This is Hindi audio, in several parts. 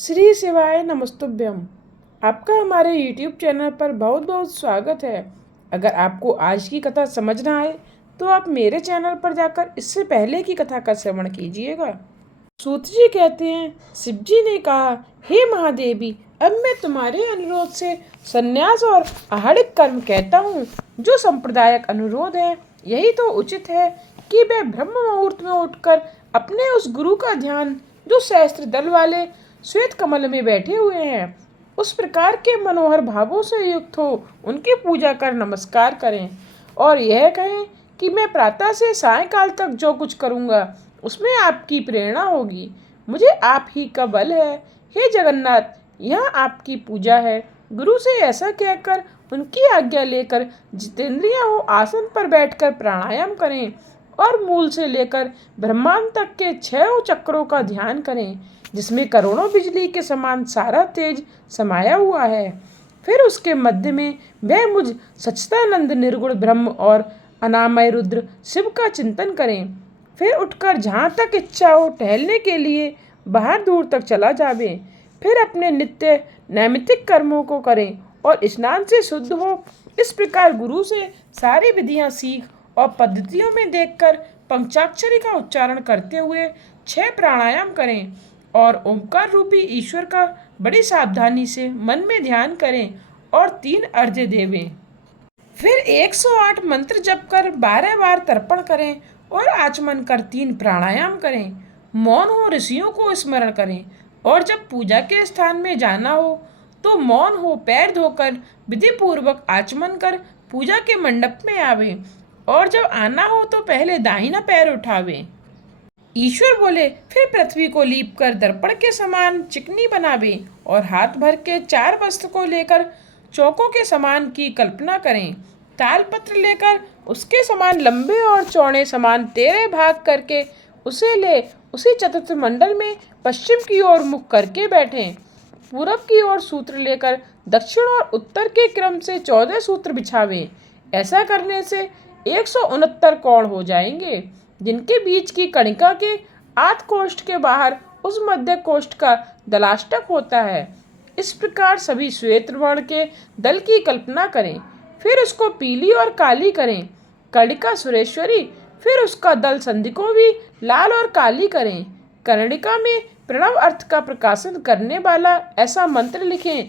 श्री शिवाय नमस्तुभ्यम। आपका हमारे YouTube चैनल पर बहुत बहुत स्वागत है। अगर आपको आज की कथा समझ ना आए तो आप मेरे चैनल पर जाकर इससे पहले की कथा का श्रवण कीजिएगा। सूत जी कहते हैं, शिव जी ने कहा, हे महादेवी, अब मैं तुम्हारे अनुरोध से संन्यास और आहड़िक कर्म कहता हूँ। जो संप्रदायक अनुरोध है, यही तो उचित है कि वे ब्रह्म मुहूर्त में उठकर अपने उस गुरु का ध्यान, जो सहस्त्र दल वाले श्वेत कमल में बैठे हुए हैं, उस प्रकार के मनोहर भावों से युक्त हो उनकी पूजा कर नमस्कार करें और यह कहें कि मैं प्रातः से सायंकाल तक जो कुछ करूँगा उसमें आपकी प्रेरणा होगी। मुझे आप ही का बल है। हे जगन्नाथ, यह आपकी पूजा है। गुरु से ऐसा कहकर उनकी आज्ञा लेकर जितेंद्रिय हो आसन पर बैठकर प्राणायाम करें और मूल से लेकर ब्रह्मांड तक के 6 चक्रों का ध्यान करें, जिसमें करोड़ों बिजली के समान सारा तेज समाया हुआ है। फिर उसके मध्य में वह मुझ सच्चिदानंद निर्गुण ब्रह्म और अनामय रुद्र शिव का चिंतन करें। फिर उठकर जहाँ तक इच्छा हो टहलने के लिए बाहर दूर तक चला जावे। फिर अपने नित्य नैमित्तिक कर्मों को करें और स्नान से शुद्ध हो। इस प्रकार गुरु से सारी विधियाँ सीख और पद्धतियों में देखकर पंचाक्षरी का उच्चारण करते हुए 6 प्राणायाम करें और ओंकार रूपी ईश्वर का बड़ी सावधानी से मन में ध्यान करें और 3 अर्घ्य देवें। फिर 108 मंत्र जप कर 12 बार तर्पण करें और आचमन कर 3 प्राणायाम करें। मौन हो ऋषियों को स्मरण करें और जब पूजा के स्थान में जाना हो तो मौन हो पैर धोकर विधि पूर्वक आचमन कर पूजा के मंडप में आवे और जब आना हो तो पहले दाहिना पैर उठावे। ईश्वर बोले, फिर पृथ्वी को लीप कर दर्पण के समान चिकनी बनावे और हाथ भर के 4 वस्त्र को लेकर चौकों के समान की कल्पना करें। तालपत्र लेकर उसके समान लंबे और चौड़े समान 13 भाग करके उसे ले उसी चतुर्थ मंडल में पश्चिम की ओर मुख करके बैठें। पूरब की ओर सूत्र लेकर दक्षिण और उत्तर के क्रम से 14 सूत्र बिछावें। ऐसा करने से 169 कोण हो जाएंगे, जिनके बीच की कणिका के आध कोष्ठ के बाहर उस मध्य कोष्ठ का दलाष्टक होता है। इस प्रकार सभी श्वेत वर्ण के दल की कल्पना करें। फिर उसको पीली और काली करें, कर्णिका सुरेश्वरी। फिर उसका दल संधि को भी लाल और काली करें। कर्णिका में प्रणव अर्थ का प्रकाशन करने वाला ऐसा मंत्र लिखें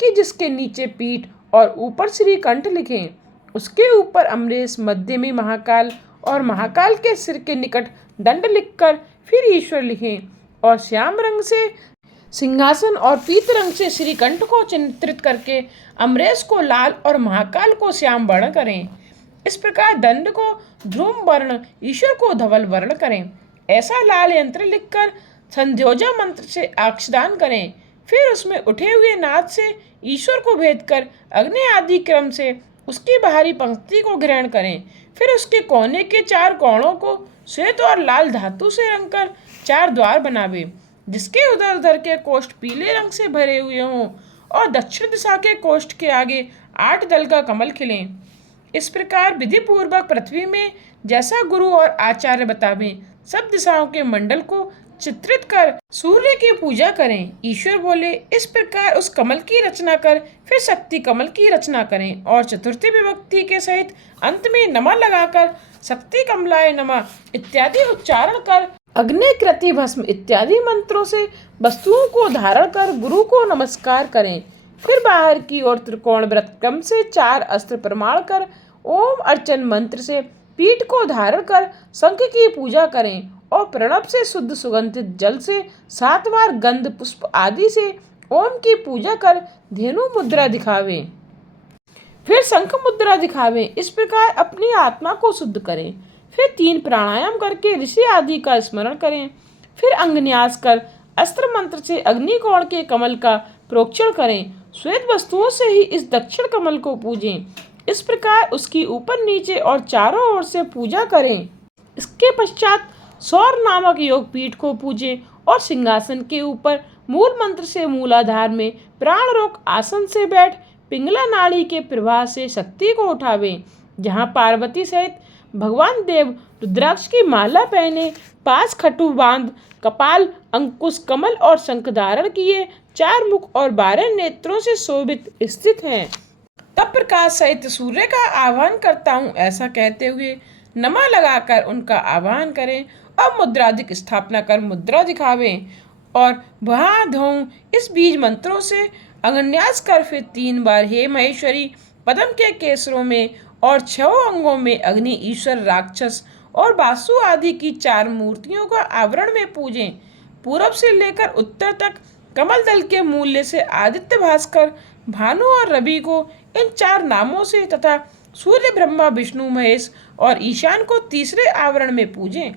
कि जिसके नीचे पीठ और ऊपर श्रीकंठ लिखें। उसके ऊपर अमरेश, मध्य में महाकाल और महाकाल के सिर के निकट दंड लिखकर फिर ईश्वर लिखें और श्याम रंग से सिंहासन और पीत रंग से श्रीकंठ को चित्रित करके अमरेश को लाल और महाकाल को श्याम वर्ण करें। इस प्रकार दंड को ध्रुव वर्ण, ईश्वर को धवल वर्ण करें। ऐसा लाल यंत्र लिखकर संध्योजा मंत्र से आक्षदान करें। फिर उसमें उठे हुए नाद से ईश्वर को भेद कर अग्नि आदि क्रम से उसकी बाहरी पंक्ति को ग्रहण करें। फिर उसके कोने के 4 कोणों को श्वेत और लाल धातु से रंगकर 4 द्वार बनावे, जिसके उधर उधर के कोष्ठ पीले रंग से भरे हुए हों और दक्षिण दिशा के कोष्ठ के आगे 8 दल का कमल खिलें। इस प्रकार विधि पूर्वक पृथ्वी में जैसा गुरु और आचार्य बतावें सब दिशाओं के मंडल को चित्रित कर सूर्य की पूजा करें। ईश्वर बोले, इस प्रकार उस कमल की रचना कर फिर शक्ति कमल की रचना करें और चतुर्थी विभक्ति के सहित अंत में नमः लगाकर शक्ति कमलाय नमः इत्यादि उच्चारण कर अग्नि कृति भस्म इत्यादि मंत्रों से वस्तुओं को धारण कर गुरु को नमस्कार करें। फिर बाहर की ओर त्रिकोण व्रत क्रम से 4 अस्त्र प्रमाण कर ओम अर्चन मंत्र से पीठ को धारण कर शंख की पूजा करें और प्रणव से शुद्ध सुगंधित जल से 7 बार गंध पुष्प आदि से ओम की पूजा कर धेनु मुद्रा दिखावें। फिर शंख मुद्रा दिखावें। इस प्रकार अपनी आत्मा को शुद्ध करें। फिर 3 प्राणायाम करके ऋषि आदि का स्मरण करें। फिर अंगन्यास कर अस्त्र मंत्र से अग्निकोण के कमल का प्रोक्षण करें। श्वेत वस्तुओं से ही इस दक्षिण कमल को पूजें। इस प्रकार उसकी ऊपर नीचे और चारों ओर से पूजा करें। इसके पश्चात सौर नामक योग पीठ को पूजें और सिंहासन के ऊपर मूल मंत्र से मूलाधार में प्राण रोक आसन से बैठ पिंगला नाड़ी के प्रवाह से शक्ति को उठावें। जहाँ पार्वती सहित भगवान देव रुद्राक्ष की माला पहने, पास खटु बांध, कपाल अंकुश कमल और शंख धारण किए, 4 मुख और 12 नेत्रों से शोभित स्थित हैं। तब प्रकाश सहित सूर्य का आह्वान करता हूँ, ऐसा कहते हुए नमा लगाकर उनका आह्वान करें और मुद्राधिक स्थापना कर मुद्रा दिखावें और वहाँ धोऊं। इस बीज मंत्रों से अग्न्यास कर फिर 3 बार हे महेश्वरी पद्म के केसरों में और 6 अंगों में अग्नि, ईश्वर, राक्षस और वासु आदि की 4 मूर्तियों को आवरण में पूजें। पूरब से लेकर उत्तर तक कमल दल के मूल्य से आदित्य, भास्कर, भानु और रवि को इन 4 नामों से तथा सूर्य, ब्रह्मा, विष्णु, महेश और ईशान को तीसरे आवरण में पूजें।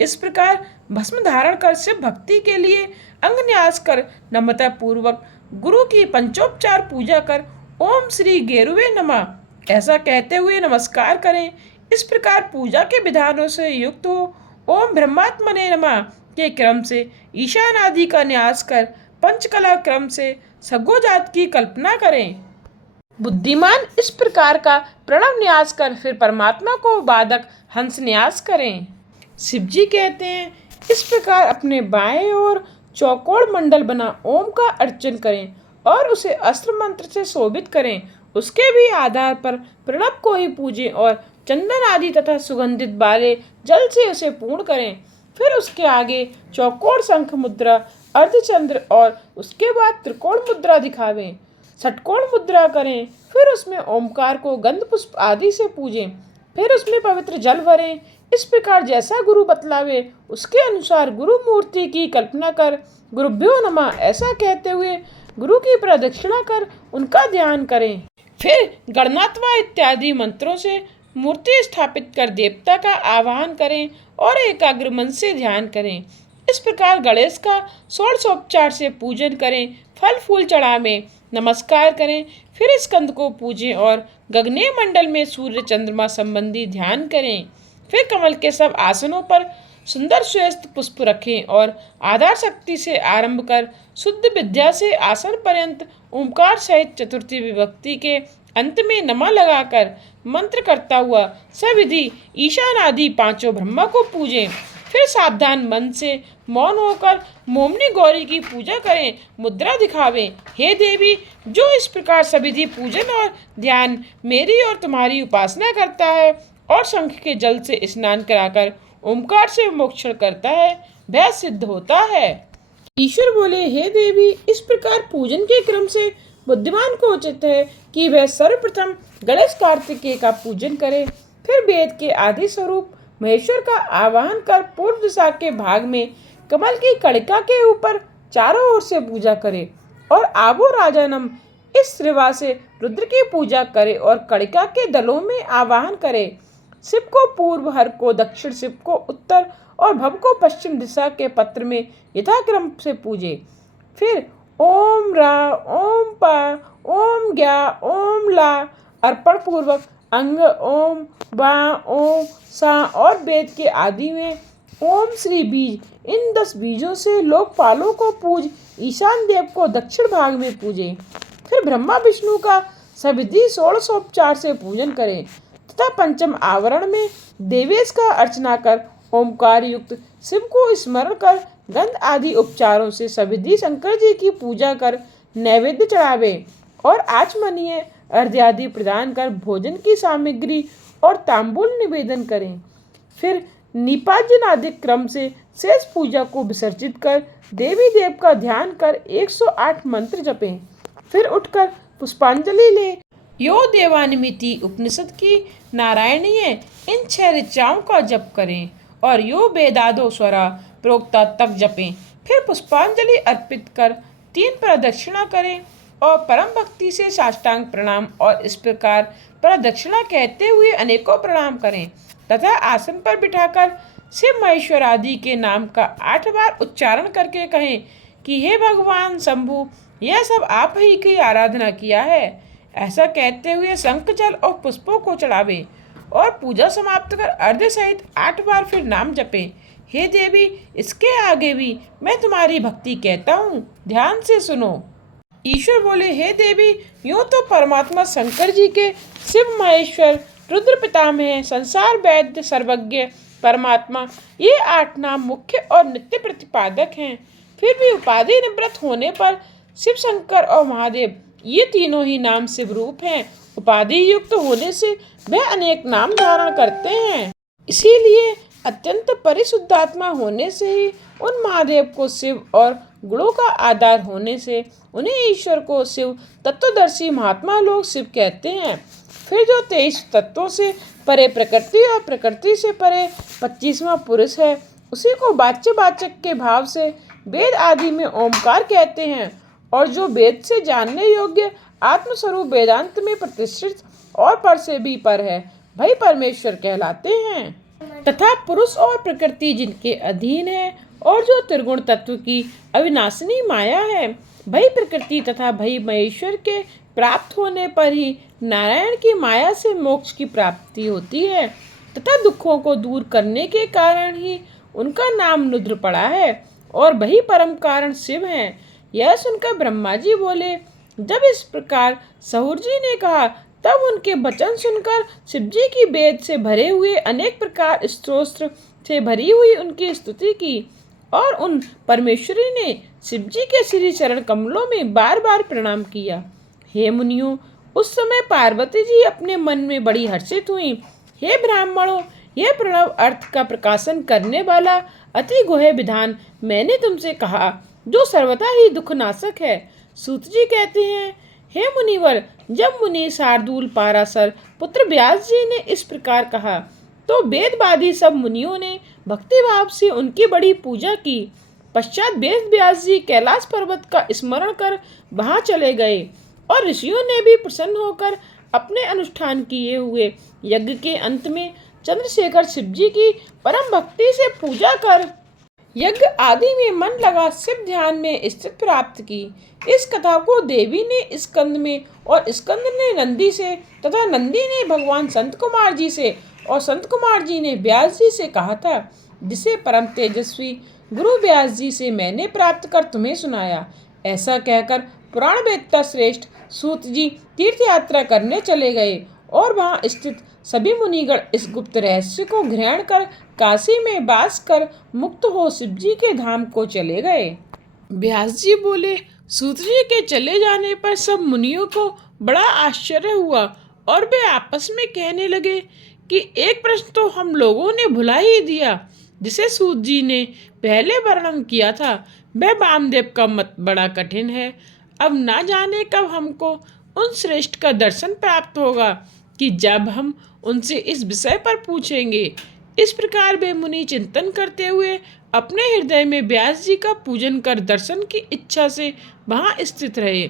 इस प्रकार भस्म धारण कर शिव भक्ति के लिए अंगन्यास कर नम्रता पूर्वक गुरु की पंचोपचार पूजा कर ओम श्री गेरुवे नमः ऐसा कहते हुए नमस्कार करें। इस प्रकार पूजा के विधानों से युक्त हो ओम ब्रह्मात्मने नमः के क्रम से ईशान आदि का न्यास कर पंचकला क्रम से सगोजात की कल्पना करें। बुद्धिमान इस प्रकार का प्रणव न्यास कर फिर परमात्मा को बाधक हंस न्यास करें। शिव जी कहते हैं, इस प्रकार अपने बाएं ओर चौकोर मंडल बना ओम का अर्चन करें और उसे अस्त्र मंत्र से शोभित करें। उसके भी आधार पर प्रणव को ही पूजें और चंदन आदि तथा सुगंधित वाले जल से उसे पूर्ण करें। फिर उसके आगे चौकोर शंख मुद्रा, अर्धचंद्र और उसके बाद त्रिकोण मुद्रा दिखावें। षटकोण मुद्रा करें, फिर उसमें ओमकार को गंध पुष्प आदि से पूजें, फिर उसमें पवित्र जल भरें। इस प्रकार जैसा गुरु बतलावे उसके अनुसार गुरु मूर्ति की कल्पना कर गुरुभ्यो नमः ऐसा कहते हुए गुरु की प्रदक्षिणा कर उनका ध्यान करें। फिर गणनात्वा इत्यादि मंत्रों से मूर्ति स्थापित कर देवता का आवाहन करें और एकाग्र मन से ध्यान करें। इस प्रकार गणेश का 16 से पूजन करें, फल फूल चढ़ावें, नमस्कार करें। फिर स्कंद को पूजें और गगने मंडल में सूर्य चंद्रमा संबंधी ध्यान करें। फिर कमल के सब आसनों पर सुंदर श्वेत पुष्प रखें और आधार शक्ति से आरंभ कर शुद्ध विद्या से आसन पर्यंत ओंकार सहित चतुर्थी विभक्ति के अंत में नमा लगाकर मंत्र करता हुआ सविधि ईशान आदि 5 ब्रह्मा को पूजें। फिर सावधान मन से मौन होकर मोमनी गौरी की पूजा करें, मुद्रा दिखावें। हे देवी, जो इस प्रकार सविधि पूजन और ध्यान मेरी और तुम्हारी उपासना करता है और शंख के जल से स्नान कराकर ओमकार से मोक्षण करता है, वह सिद्ध होता है। ईश्वर बोले, हे देवी, इस प्रकार पूजन के क्रम से बुद्धिमान को उचित है कि वह सर्वप्रथम गणेश कार्तिकेय का पूजन करे, फिर वेद के आदि स्वरूप महेश्वर का आवाहन कर पूर्व दिशा के भाग में कमल की कड़िका के ऊपर चारों ओर से पूजा करे और आबो राजानम इस श्रीवा से रुद्र की पूजा करे और कड़िका के दलों में आवाहन करे। शिव को पूर्व, हर को दक्षिण, शिव को उत्तर और भव को पश्चिम दिशा के पत्र में यथाक्रम से पूजे। फिर ओम रा, ओम पा, ओम ज्ञा, ओम ला अर्पण पूर्वक अंग ओम, बा, ओम, सा और वेद के आदि में ओम श्री बीज, इन 10 बीजों से लोकपालों को पूज ईशान देव को दक्षिण भाग में पूजे। फिर ब्रह्मा विष्णु का सविधि 16 से पूजन करें तथा पंचम आवरण में देवेश का अर्चना कर ओमकार युक्त शिव को स्मरण कर गंध आदि उपचारों से सविधि शंकर जी की पूजा कर नैवेद्य चढ़ावे और आचमनीय अर्घ्य आदि प्रदान कर भोजन की सामग्री और तांबूल निवेदन करें। फिर निपाजन आदि क्रम से शेष पूजा को विसर्जित कर देवी देव का ध्यान कर 108 मंत्र जपें। फिर उठकर पुष्पांजलि लें। यो देवानिमिति उपनिषद की नारायणीय इन 6 ऋचाओं का जप करें और यो वेदादो स्वरा प्रोक्ता तक जपें। फिर पुष्पांजलि अर्पित कर 3 प्रदक्षिणा करें और परम भक्ति से साष्टांग प्रणाम और इस प्रकार प्रदक्षिणा कहते हुए अनेकों प्रणाम करें तथा आसन पर बिठाकर शिव महेश्वर आदि के नाम का 8 बार उच्चारण करके कहें कि हे भगवान शंभु, यह सब आप ही की आराधना किया है। ऐसा कहते हुए शंख जल और पुष्पों को चढ़ावे और पूजा समाप्त कर अर्घ्य सहित 8 बार फिर नाम जपें। हे देवी, इसके आगे भी मैं तुम्हारी भक्ति कहता हूँ, ध्यान से सुनो। ईश्वर बोले, हे देवी, यूँ तो परमात्मा शंकर जी के शिव महेश्वर रुद्र पितामह, संसार वैद्य, सर्वज्ञ, परमात्मा, ये 8 नाम मुख्य और नित्य प्रतिपादक हैं। फिर भी उपाधि निवृत्त होने पर शिव शंकर और महादेव ये तीनों ही नाम शिव रूप हैं। उपाधि युक्त होने से वह अनेक नाम धारण करते हैं। इसीलिए अत्यंत परिशुद्धात्मा होने से ही उन महादेव को शिव और गुणों का आधार होने से उन्हें ईश्वर को शिव तत्वदर्शी महात्मा लोग शिव कहते हैं। फिर जो 23 तत्वों से परे प्रकृति और प्रकृति से परे 25वां पुरुष है, उसी को वाच्यवाचक के भाव से वेद आदि में ओमकार कहते हैं। और जो वेद से जानने योग्य आत्मस्वरूप वेदांत में प्रतिष्ठित और पर से भी पर है, वही परमेश्वर कहलाते हैं। तथा पुरुष और प्रकृति जिनके अधीन है और जो त्रिगुण तत्व की अविनाशिनी माया है, वही प्रकृति तथा वही महेश्वर के प्राप्त होने पर ही नारायण की माया से मोक्ष की प्राप्ति होती है तथा दुखों को दूर करने के कारण ही उनका नाम रुद्र पड़ा है और वही परम कारण शिव है। यह सुनकर ब्रह्मा जी बोले। जब इस प्रकार सहुर जी ने कहा, तब उनके वचन सुनकर शिव जी की वेद से भरे हुए अनेक प्रकार स्तोत्र से भरी हुई उनकी स्तुति की और उन परमेश्वरी ने शिव जी के श्री चरण कमलों में बार बार प्रणाम किया। हे मुनियों, उस समय पार्वती जी अपने मन में बड़ी हर्षित हुई। हे ब्राह्मणों, यह प्रणव अर्थ का प्रकाशन करने वाला अति गुह्य विधान मैंने तुमसे कहा, जो सर्वथा ही दुखनाशक है। सूत जी कहते हैं, हे मुनिवर, जब मुनि शार्दूल पाराशर पुत्र व्यास जी ने इस प्रकार कहा, तो वेदवादी सब मुनियों ने भक्ति भाव से उनकी बड़ी पूजा की। पश्चात वेद व्यास जी कैलाश पर्वत का स्मरण कर वहां चले गए और ऋषियों ने भी प्रसन्न होकर अपने अनुष्ठान किए हुए यज्ञ के अंत में चंद्रशेखर शिव जी की परम भक्ति से पूजा कर यज्ञ आदि में मन लगा शिव ध्यान में स्थित प्राप्त की। इस कथा को देवी ने स्कंद में और स्कंद ने नंदी से तथा नंदी ने भगवान संत कुमार जी से और संत कुमार जी ने व्यास जी से कहा था, जिसे परम तेजस्वी गुरु व्यास जी से मैंने प्राप्त कर तुम्हें सुनाया। ऐसा कहकर पुराण वेत्ता श्रेष्ठ सूत जी तीर्थ यात्रा करने चले गए और वहां स्थित सभी मुनिगण इस गुप्त रहस्य को ग्रहण कर काशी में वास कर मुक्त हो शिव जी के धाम को चले गए। व्यास जी बोले, सूत जी के चले जाने पर सब मुनियों को बड़ा आश्चर्य हुआ और वे आपस में कहने लगे कि एक प्रश्न तो हम लोगों ने भुला ही दिया, जिसे सूत जी ने पहले वर्णन किया था। वह वामदेव का मत बड़ा कठिन है। अब ना जाने कब हमको उन श्रेष्ठ का दर्शन प्राप्त होगा कि जब हम उनसे इस विषय पर पूछेंगे। इस प्रकार वे मुनि चिंतन करते हुए अपने हृदय में व्यास जी का पूजन कर दर्शन की इच्छा से वहां स्थित रहे।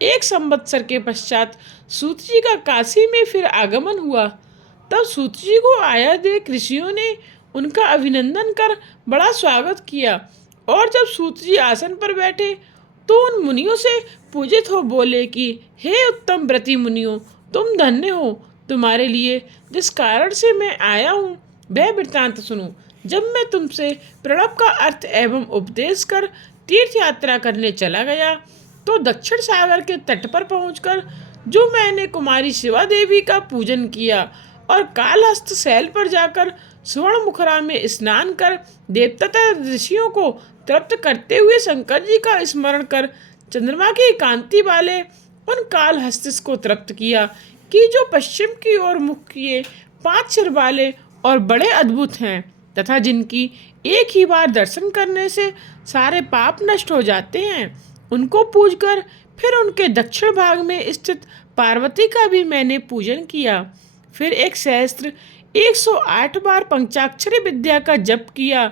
1 संवत्सर के पश्चात सूत जी का काशी में फिर आगमन हुआ। तब सूत जी को आया देख ऋषियों ने उनका अभिनंदन कर बड़ा स्वागत किया और जब सूत जी आसन पर बैठे तो उन मुनियों से पूजित हो बोले कि हे उत्तम व्रती मुनियों, तुम धन्य हो। तुम्हारे लिए जिस कारण से मैं आया हूँ वह वृत्तांत सुनो। जब मैं तुमसे प्रणव का अर्थ एवं उपदेश कर तीर्थ यात्रा करने चला गया तो दक्षिण सागर के तट पर पहुंचकर जो मैंने कुमारी शिवा देवी का पूजन किया और कालहस्त शैल पर जाकर स्वर्ण मुखरा में स्नान कर देवता तथा ऋषियों को तृप्त करते हुए शंकर जी का स्मरण कर चंद्रमा की कांति वाले उन कालहस्तिस को तृप्त किया कि जो पश्चिम की ओर मुख किए 5 सिर वाले और बड़े अद्भुत हैं तथा जिनकी एक ही बार दर्शन करने से सारे पाप नष्ट हो जाते हैं। उनको पूजकर फिर उनके दक्षिण भाग में स्थित पार्वती का भी मैंने पूजन किया। फिर एक सहस्त्र 108 बार पंचाक्षरी विद्या का जप किया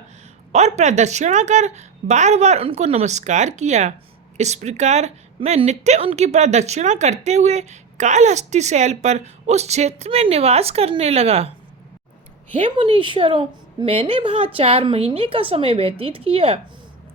और प्रदक्षिणा कर बार बार उनको नमस्कार किया। इस प्रकार मैं नित्य उनकी प्रदक्षिणा करते हुए कालहस्ती शैल पर उस क्षेत्र में निवास करने लगा। हे मुनीश्वरों, मैंने वहाँ 4 महीने का समय व्यतीत किया।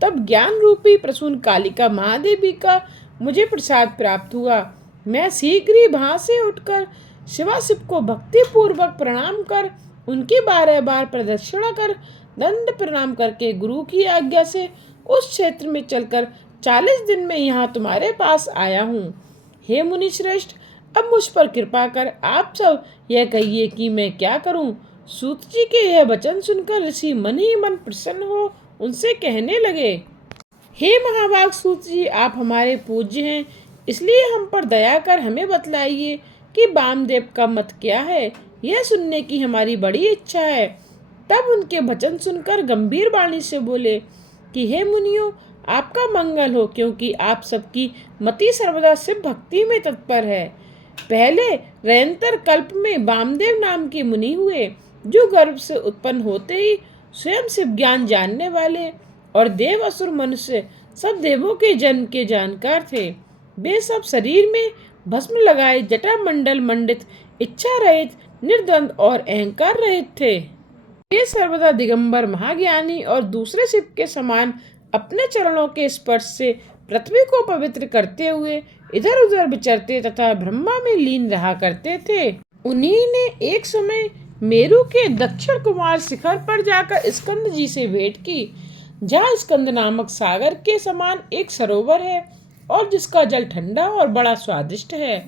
तब ज्ञान रूपी प्रसून कालिका महादेवी का मुझे प्रसाद प्राप्त हुआ। मैं शीघ्र ही वहाँ से उठकर शिवाशिव को भक्ति पूर्वक प्रणाम कर उनकी 12 बार प्रदक्षिणा कर दंड प्रणाम करके गुरु की आज्ञा से उस क्षेत्र में चलकर 40 दिन में यहाँ तुम्हारे पास आया हूँ। हे मुनि श्रेष्ठ, अब मुझ पर कृपा कर आप सब यह कहिए कि मैं क्या करूं। सूत जी के यह वचन सुनकर ऋषि मन ही मन प्रसन्न हो उनसे कहने लगे, हे महाभाग सूत जी, आप हमारे पूज्य हैं, इसलिए हम पर दया कर हमें बतलाइए कि वामदेव का मत क्या है। यह सुनने की हमारी बड़ी इच्छा है। तब उनके वचन सुनकर गंभीर वाणी से बोले कि हे मुनियों, आपका मंगल हो, क्योंकि आप सबकी मति सर्वदा शिव भक्ति में तत्पर है। पहले रयंतर कल्प में वामदेव नाम के मुनि हुए, जो गर्भ से उत्पन्न होते ही स्वयं शिव ज्ञान जानने वाले और देव असुर मनुष्य सब देवों के जन्म के जानकार थे। वे सब शरीर में भस्म लगाए जटा मंडल मंडित, इच्छा रहित, निर्द्वंद और अहंकार रहित थे। वे सर्वदा दिगंबर महाज्ञानी और दूसरे शिव के समान अपने चरणों के स्पर्श से पृथ्वी को पवित्र करते हुए इधर उधर विचरते तथा ब्रह्मा में लीन रहा करते थे। उन्हीं ने एक समय मेरु के दक्षिण कुमार शिखर पर जाकर स्कंद जी से भेंट की, जहाँ स्कंद नामक सागर के समान एक सरोवर है और जिसका जल ठंडा और बड़ा स्वादिष्ट है।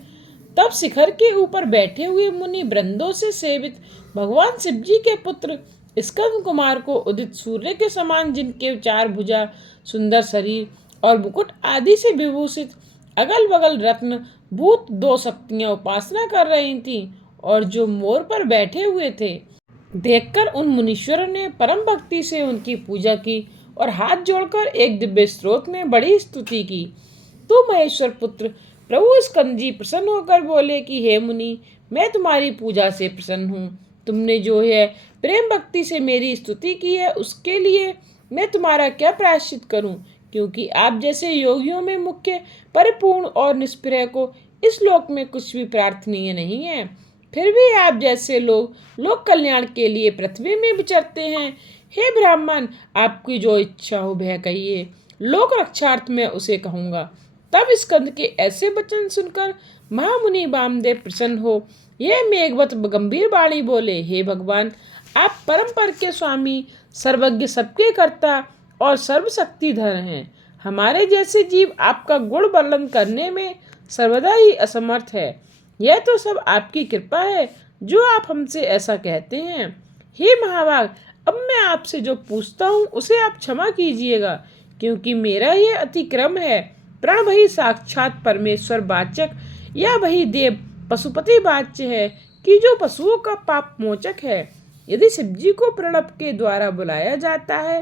तब शिखर के ऊपर बैठे हुए मुनि वृंदों से सेवित भगवान शिव जी के पुत्र स्कंद कुमार को उदित सूर्य के समान, जिनके चार भुजा, सुंदर शरीर और मुकुट आदि से विभूषित, अगल बगल रत्न भूत दो शक्तियां उपासना कर रही थीं और जो मोर पर बैठे हुए थे, देखकर उन मुनीश्वरों ने परम भक्ति से उनकी पूजा की और हाथ जोड़कर एक दिव्य स्रोत में बड़ी स्तुति की। तो महेश्वर पुत्र प्रभु स्कंद जी प्रसन्न होकर बोले कि हे मुनि, मैं तुम्हारी पूजा से प्रसन्न हूँ। तुमने जो है प्रेम भक्ति से मेरी स्तुति की है, उसके लिए मैं तुम्हारा क्या प्रायश्चित करूं, क्योंकि आप जैसे योगियों में मुख्य, परिपूर्ण और निष्प्रय को इस लोक में कुछ भी प्रार्थनीय नहीं है। फिर भी आप जैसे लोग लोक कल्याण के लिए पृथ्वी में विचरते हैं। हे ब्राह्मण, आपकी जो इच्छा हो वह कहिए, लोक रक्षार्थ में उसे कहूँगा। तब स्कंद के ऐसे वचन सुनकर महामुनि वामदेव प्रसन्न हो यह मेघवत गंभीर वाणी बोले, हे भगवान, आप परम पर के स्वामी, सर्वज्ञ, सबके कर्ता और सर्वशक्तिधर हैं। हमारे जैसे जीव आपका गुण वर्णन करने में सर्वदा ही असमर्थ है। यह तो सब आपकी कृपा है जो आप हमसे ऐसा कहते हैं। हे महाभाग, अब मैं आपसे जो पूछता हूँ उसे आप क्षमा कीजिएगा, क्योंकि मेरा यह अतिक्रम है। प्रण वही साक्षात परमेश्वर वाचक या वही देव पशुपति वाच्य है कि जो पशुओं का पाप मोचक है। यदि शिवजी को प्रणव के द्वारा बुलाया जाता है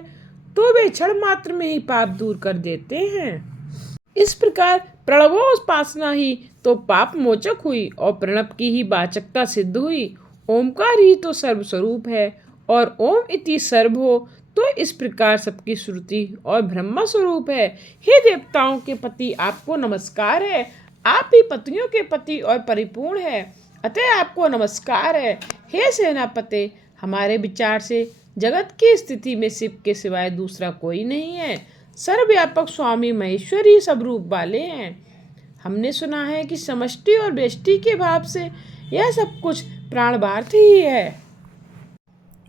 तो वे क्षण मात्र में ही पाप दूर कर देते हैं। इस प्रकार प्रणवोपासना ही तो पाप मोचक हुई और प्रणव की ही वाचकता सिद्ध हुई। ओमकार ही तो सर्वस्वरूप है और ओम इति सर्व हो, तो इस प्रकार सबकी श्रुति और ब्रह्म स्वरूप है। हे देवताओं के पति, आपको नमस्कार है। आप ही पतियों के पति और परिपूर्ण है, अतः आपको नमस्कार है। हे सेनापते, हमारे विचार से जगत की स्थिति में शिव के सिवाय दूसरा कोई नहीं है। सर्वव्यापक स्वामी महेश्वर ही सब रूप वाले हैं। हमने सुना है कि समष्टि और व्यष्टि के भाव से यह सब कुछ प्राणवार्थ ही है।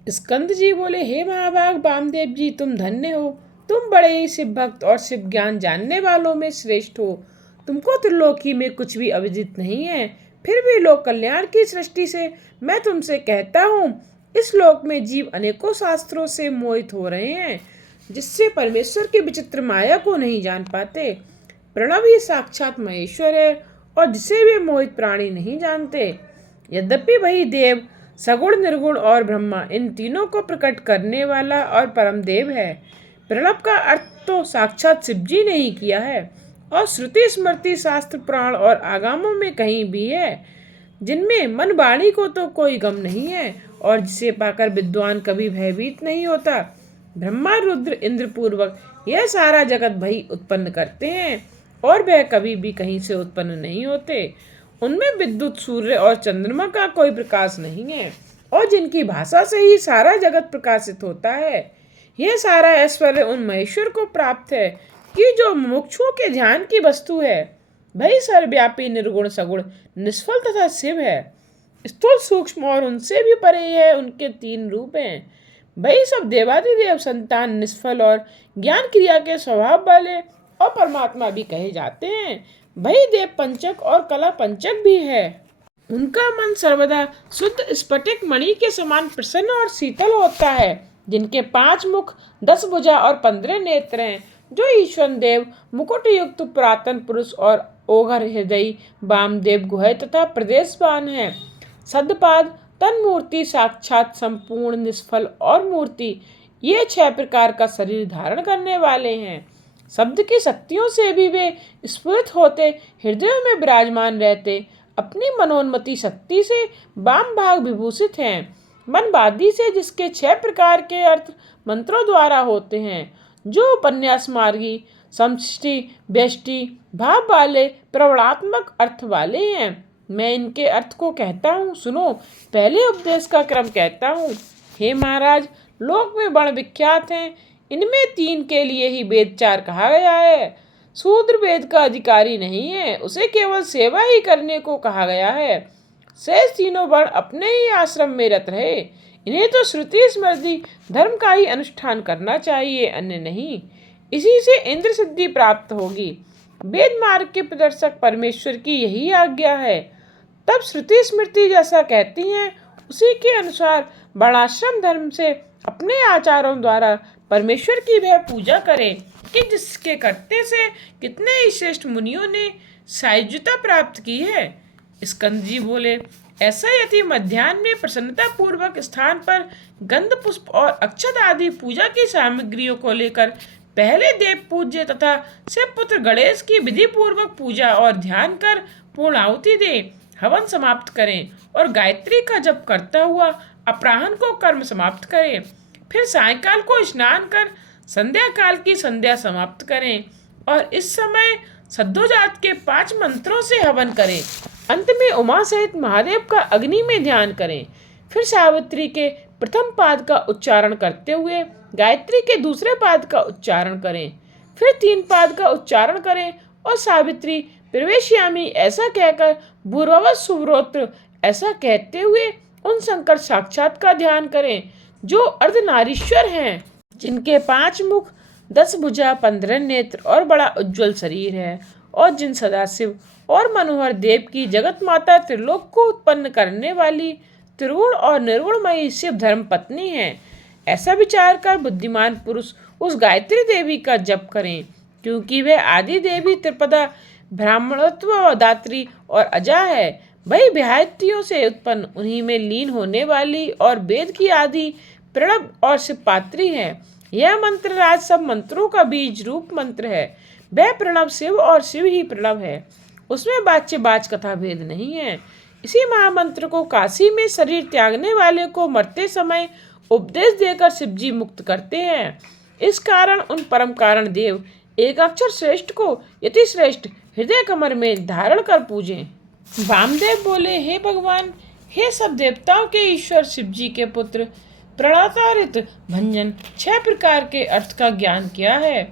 स्कंद जी बोले, हे महाभाग वामदेव जी, तुम धन्य हो। तुम बड़े ही शिव भक्त और शिव ज्ञान जानने वालों में श्रेष्ठ हो। तुमको त्रिलोकी में कुछ भी अविदित नहीं है। फिर भी लोक कल्याण की सृष्टि से मैं तुमसे कहता हूँ, इस लोक में जीव अनेकों शास्त्रों से मोहित हो रहे हैं, जिससे परमेश्वर की विचित्र माया को नहीं जान पाते। प्रणव ही साक्षात महेश्वर है और जिसे वे मोहित प्राणी नहीं जानते। यद्यपि वही देव, सगुण, निर्गुण और ब्रह्मा, इन तीनों को प्रकट करने वाला और परम देव है। प्रणव का अर्थ तो साक्षात शिवजी ने ही किया है और श्रुति, स्मृति, शास्त्र, पुराण और आगमों में कहीं भी है, जिनमें मन वाणी को तो कोई गम नहीं है और जिसे पाकर विद्वान कभी भयभीत नहीं होता। ब्रह्मा, रुद्र, इंद्र पूर्वक यह सारा जगत वही उत्पन्न करते हैं और वह कभी भी कहीं से उत्पन्न नहीं होते। उनमें विद्युत, सूर्य और चंद्रमा का कोई प्रकाश नहीं है और जिनकी भाषा से ही सारा जगत प्रकाशित होता है। यह सारा ऐश्वर्य उन महेश्वर को प्राप्त है कि जो मुमुक्षुओं के ध्यान की वस्तु है। वही सर्वव्यापी, निर्गुण, सगुण, निष्फल तथा शिव है। स्थूल, सूक्ष्म और उनसे भी परे है उनके तीन रूप हैं। वही सब देवादिदेव, संतान, निष्फल और ज्ञान क्रिया के स्वभाव वाले और परमात्मा भी कहे जाते हैं। वही देव पंचक और कला पंचक भी है। उनका मन सर्वदा शुद्ध स्फटिक मणि के समान प्रसन्न और शीतल होता है, जिनके 5 मुख, 10 भुजा और 15 नेत्र हैं, जो ईश्वर देव, मुकुट युक्त पुरातन पुरुष और ओघर हृदय वामदेव गुह तथा प्रदेशवान है। सदपाद, तन मूर्ति साक्षात संपूर्ण निष्फल और मूर्ति, ये 6 प्रकार का शरीर धारण करने वाले हैं। शब्द की शक्तियों से भी वे स्फुरित होते, हृदयों में विराजमान रहते, अपनी मनोन्मति शक्ति से वाम भाग विभूषित हैं। मनवादी से जिसके 6 प्रकार के अर्थ मंत्रों द्वारा होते हैं, जो उपन्यास मार्गी, समष्टि, व्यष्टि भाव वाले प्रवणात्मक अर्थ वाले हैं। मैं इनके अर्थ को कहता हूँ, सुनो। पहले उपदेश का क्रम कहता हूँ। हे महाराज, लोक में बड़ विख्यात हैं। इनमें 3 के लिए ही वेद 4 कहा गया है। शूद्र वेद का अधिकारी नहीं है, उसे केवल सेवा ही करने को कहा गया है। शेष तीनों वर्ण अपने ही आश्रम में रत रहे। इन्हें तो श्रुति स्मृति धर्म का ही अनुष्ठान करना चाहिए, अन्य नहीं। इसी से इंद्र सिद्धि प्राप्त होगी। वेद मार्ग के प्रदर्शक परमेश्वर की यही आज्ञा है। तब श्रुति स्मृति जैसा कहती हैं, उसी के अनुसार वर्णाश्रम धर्म से अपने आचारों द्वारा परमेश्वर की वह पूजा करें कि जिसके करते से कितने ही श्रेष्ठ मुनियों ने सायुज्यता प्राप्त की है। स्कंद जी बोले, ऐसा यदि मध्याह्न में प्रसन्नता पूर्वक स्थान पर गंध पुष्प और अक्षत आदि पूजा की सामग्रियों को लेकर पहले देव पूज्य तथा शिव पुत्र गणेश की विधि पूर्वक पूजा और ध्यान कर पूर्णाहुति दे, हवन समाप्त करें और गायत्री का जप करता हुआ अपराह्न को कर्म समाप्त करें। फिर सायंकाल को स्नान कर संध्या काल की संध्या समाप्त करें और इस समय सद्योजात के 5 मंत्रों से हवन करें। अंत में उमा सहित महादेव का अग्नि में ध्यान करें। फिर सावित्री के प्रथम पाद का उच्चारण करते हुए गायत्री के दूसरे पाद का उच्चारण करें। फिर 3 पाद का उच्चारण करें और सावित्री प्रवेशयामी ऐसा कहकर भूर्भुवः सुव्रोत्र ऐसा कहते हुए उन शंकर साक्षात का ध्यान करें, जो अर्धनारीश्वर हैं, जिनके 5 मुख, 10 भुजा, 15 नेत्र और बड़ा उज्ज्वल शरीर है, और जिन सदाशिव और मनोहर देव की जगत माता त्रिलोक को उत्पन्न करने वाली त्रिगुण और निर्गुणमयी शिव धर्म पत्नी है। ऐसा विचार कर बुद्धिमान पुरुष उस गायत्री देवी का जप करें, क्योंकि वह आदि देवी त्रिपदा, ब्राह्मणत्व, दात्री और अजा है। वही विहायतियों से उत्पन्न, उन्हीं में लीन होने वाली और वेद की आदि प्रणव और शिवपात्री है। यह मंत्र राज सब मंत्रों का बीज रूप मंत्र है। वह प्रणव शिव और शिव ही प्रणव है। उसमें बाच्य बाच कथा भेद नहीं है। इसी महामंत्र को काशी में शरीर त्यागने वाले को मरते समय उपदेश देकर शिवजी मुक्त करते हैं। इस कारण उन परम कारण देव एक अक्षर श्रेष्ठ को यति श्रेष्ठ हृदय कमर में धारण कर पूजें। वामदेव बोले, हे भगवान, हे सब देवताओं के ईश्वर शिवजी के पुत्र, प्रणतारित भंजन 6 प्रकार के अर्थ का ज्ञान क्या है?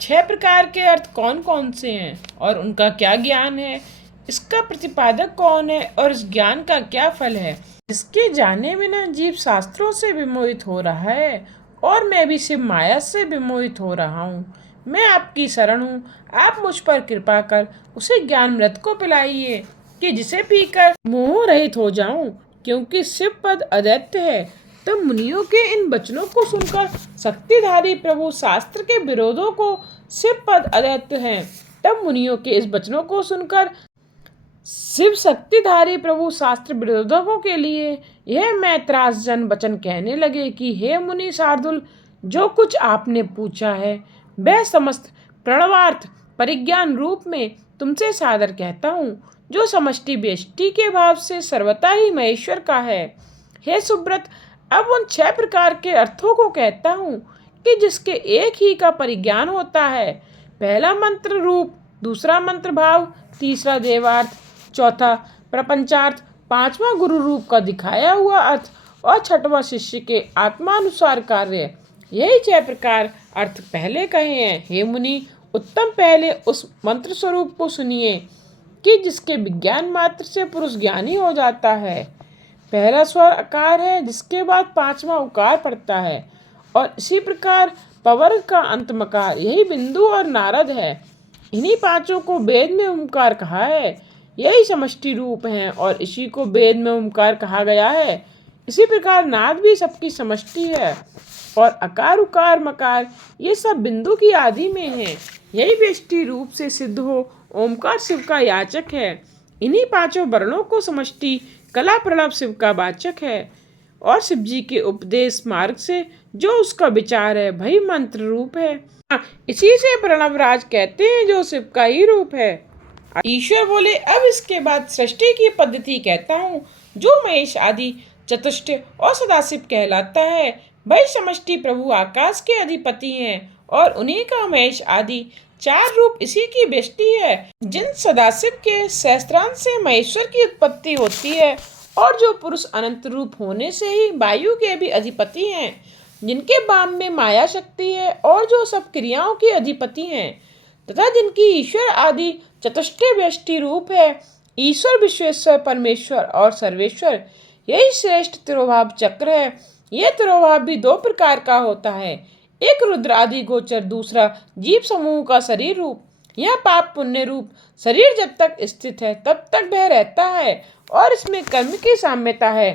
6 प्रकार के अर्थ कौन कौन से हैं और उनका क्या ज्ञान है? इसका प्रतिपादक कौन है और इस ज्ञान का क्या फल है? इसके जाने बिना जीव शास्त्रों से विमोहित हो रहा है और मैं भी शिव माया से विमोहित हो रहा हूँ। मैं आपकी शरण हूँ, आप मुझ पर कृपा कर उसे ज्ञान मृत को पिलाइए कि जिसे पीकर मोह रहित हो जाऊं, क्योंकि शिव पद अदैत्य है। तब मुनियों के इन वचनों को सुनकर शक्तिधारी प्रभु शास्त्र के विरोधों को शिव पद अदैत्य है। तब मुनियों के इस वचनों को सुनकर शिव शक्तिधारी प्रभु शास्त्र विरोधकों के लिए यह मैत्रासजन वचन कहने लगे कि हे मुनि शार्दुल, जो कुछ आपने पूछा है वह समस्त प्रणवार्थ परिज्ञान रूप में तुमसे सादर कहता हूँ, जो समष्टि व्यष्टि के भाव से सर्वथा ही महेश्वर का है। हे सुब्रत, अब उन 6 प्रकार के अर्थों को कहता हूँ कि जिसके एक ही का परिज्ञान होता है। पहला मंत्र रूप, दूसरा मंत्र भाव, तीसरा देवार्थ, चौथा प्रपंचार्थ, 5वां गुरु रूप का दिखाया हुआ अर्थ और 6वां शिष्य के आत्मानुसार कार्य। यही 6 प्रकार अर्थ पहले कहे हैं। हे मुनि उत्तम, पहले उस मंत्र स्वरूप को सुनिए कि जिसके विज्ञान मात्र से पुरुष ज्ञानी हो जाता है। पहला स्वर अकार है, जिसके बाद 5वां उकार पड़ता है, और इसी प्रकार पवर्ग का अंत मकार, यही बिंदु और नारद है। इन्हीं पांचों को वेद में ओंकार कहा है। यही समष्टि रूप है और इसी को वेद में ओंकार कहा गया है। इसी प्रकार नाद भी सबकी समष्टि है और अकार उकार मकार ये सब बिंदु की आदि में है। यही व्यष्टि रूप से सिद्ध हो ओंकार शिव का याचक है। इन्हीं पांचों वर्णों को समष्टि कला प्रणव शिव का वाचक है और शिव जी के उपदेश मार्ग से जो उसका विचार है वही मंत्र रूप है। इसी से प्रणव राज कहते हैं जो शिव का ही रूप है। ईश्वर बोले, अब इसके बाद सृष्टि की पद्धति कहता हूँ। जो महेश आदि चतुष्ट और सदाशिव कहलाता है वही समष्टि प्रभु आकाश के अधिपति हैं और उन्हीं का महेश आदि चार रूप इसी की व्यष्टि है। जिन सदाशिव के सहस्त्रांश से महेश्वर की उत्पत्ति होती है और जो पुरुष अनंत रूप होने से ही वायु के भी अधिपति हैं, जिनके वाम में माया शक्ति है और जो सब क्रियाओं के अधिपति हैं, तथा जिनकी ईश्वर आदि चतुष्टय व्यष्टि रूप है। ईश्वर विश्वेश्वर परमेश्वर और सर्वेश्वर यही श्रेष्ठ तिरोभाव चक्र है। यह तिरोभाव भी दो प्रकार का होता है, एक रुद्र आदि गोचर, दूसरा जीव समूह का शरीर रूप। यह पाप पुण्य रूप शरीर जब तक स्थित है तब तक वह रहता है और इसमें कर्म की साम्यता है,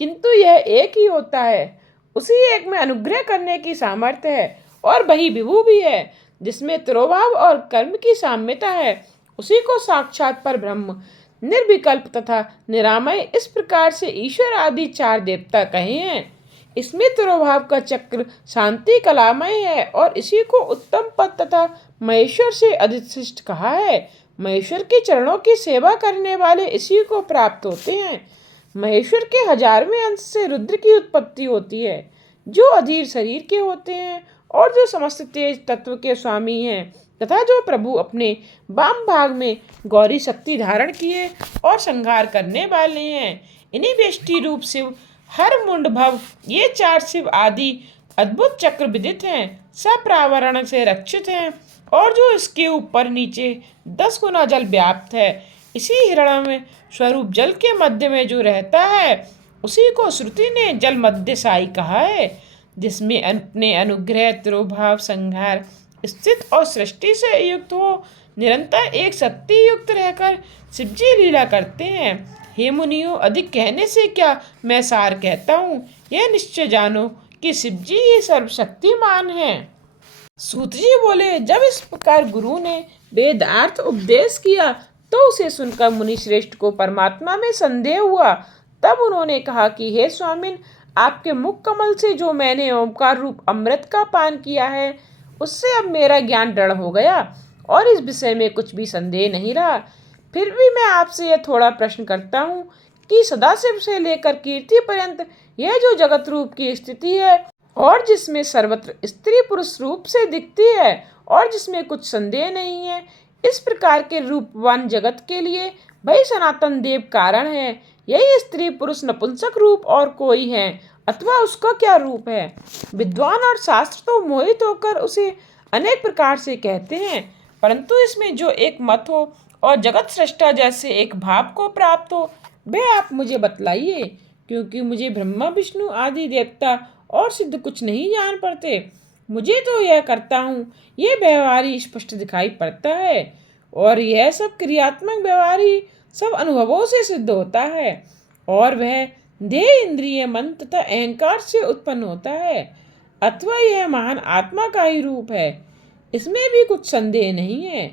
किंतु यह एक ही होता है। उसी एक में अनुग्रह करने की सामर्थ्य है और वही विभु भी है जिसमें तिरोभाव और कर्म की साम्यता है। उसी को साक्षात पर ब्रह्म, निर्विकल्प तथा निरामय इस प्रकार से ईश्वर आदि चार देवता कहे हैं। इसमें तिरोभाव का चक्र शांति कलामय है और इसी को उत्तम पद तथा महेश्वर से अधिष्ठित कहा है। महेश्वर के चरणों की सेवा करने वाले इसी को प्राप्त होते हैं। महेश्वर के 1000वें अंश से रुद्र की उत्पत्ति होती है, जो अधीर शरीर के होते हैं और जो समस्त तेज तत्व के स्वामी हैं, तथा जो प्रभु अपने वाम भाग में गौरी शक्ति धारण किए और संहार करने वाले हैं। इन्हीं व्यष्टि रूप शिव, हर मुंड भव ये चार शिव आदि अद्भुत चक्र विदित हैं, सब प्रावरण से रक्षित हैं और जो इसके ऊपर नीचे 10 गुना जल व्याप्त है। इसी हिरण्मय स्वरूप जल के मध्य में जो रहता है उसी को श्रुति ने जल मध्यसाई कहा है, जिसमें अपने अनुग्रह तिरोभाव संहार स्थित और सृष्टि से युक्त हो निरंतर एक शक्ति युक्त रहकर शिवजी लीला करते हैं। हे मुनियों, अधिक कहने से क्या मैं सार कहता हूँ। यह निश्चय जानो कि शिवजी ही सर्वशक्तिमान हैं। सूत जी बोले, जब इस प्रकार गुरु ने वेदार्थ उपदेश किया तो उसे सुनकर मुनि श्रेष्ठ को परमात्मा में संदेह हुआ। तब उन्होंने कहा कि हे स्वामिन, आपके मुख कमल से जो मैंने ओंकार रूप अमृत का पान किया है उससे अब मेरा ज्ञान दृढ़ हो गया और इस विषय में कुछ भी संदेह नहीं रहा। फिर भी मैं आपसे यह थोड़ा प्रश्न करता हूँ कि सदाशिव से लेकर कीर्ति पर्यंत यह जो जगत रूप की स्थिति है और जिसमें सर्वत्र स्त्री पुरुष रूप से दिखती है और जिसमें कुछ संदेह नहीं है, इस प्रकार के रूपवान जगत के लिए वही सनातन देव कारण है। यही स्त्री पुरुष नपुंसक रूप और कोई है अथवा उसका क्या रूप है। विद्वान और शास्त्र तो मोहित होकर उसे अनेक प्रकार से कहते हैं, परंतु इसमें जो एक मत हो और जगत सृष्टा जैसे एक भाव को प्राप्त हो वह आप मुझे बतलाइए, क्योंकि मुझे ब्रह्मा विष्णु आदि देवता और सिद्ध कुछ नहीं जान पड़ते। मुझे तो यह करता हूँ यह व्यवहार ही स्पष्ट दिखाई पड़ता है और यह सब क्रियात्मक व्यवहार ही सब अनुभवों से सिद्ध होता है और वह देह इंद्रिय मन तथा अहंकार से उत्पन्न होता है अथवा यह महान आत्मा का ही रूप है। इसमें भी कुछ संदेह नहीं है,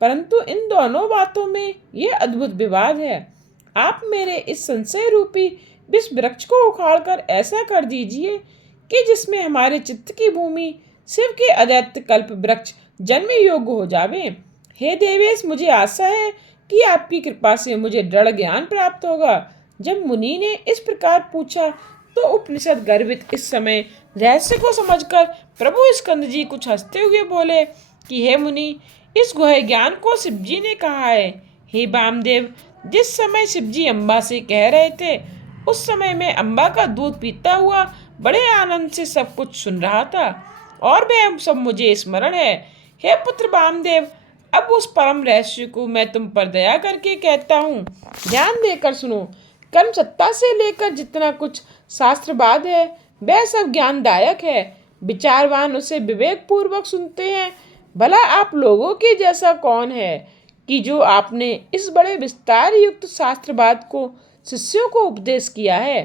परंतु इन दोनों बातों में यह अद्भुत विवाद है। आप मेरे इस संशय रूपी विष वृक्ष को उखाड़कर ऐसा कर दीजिए कि जिसमें हमारे चित्त की भूमि शिव के अदैत्य कल्प वृक्ष जन्म योग्य हो जावे। हे देवेश, मुझे आशा है कि आपकी कृपा से मुझे दृढ़ ज्ञान प्राप्त होगा। जब मुनि ने इस प्रकार पूछा तो उपनिषद गर्भित इस समय रहस्य को समझकर प्रभु स्कंद जी कुछ हंसते हुए बोले कि हे मुनि, इस गुह्य ज्ञान को शिवजी ने कहा है। हे वामदेव, जिस समय शिवजी अम्बा से कह रहे थे उस समय मैं अम्बा का दूध पीता हुआ बड़े आनंद से सब कुछ सुन रहा था और वह सब मुझे स्मरण है। हे पुत्र वामदेव, अब उस परम रहस्य को मैं तुम पर दया करके कहता हूँ, ध्यान देकर सुनो। कर्म सत्ता से लेकर जितना कुछ शास्त्रवाद है वह सब ज्ञानदायक है। विचारवान उसे विवेकपूर्वक सुनते हैं। भला आप लोगों के जैसा कौन है कि जो आपने इस बड़े विस्तार युक्त शास्त्रवाद को शिष्यों को उपदेश किया है,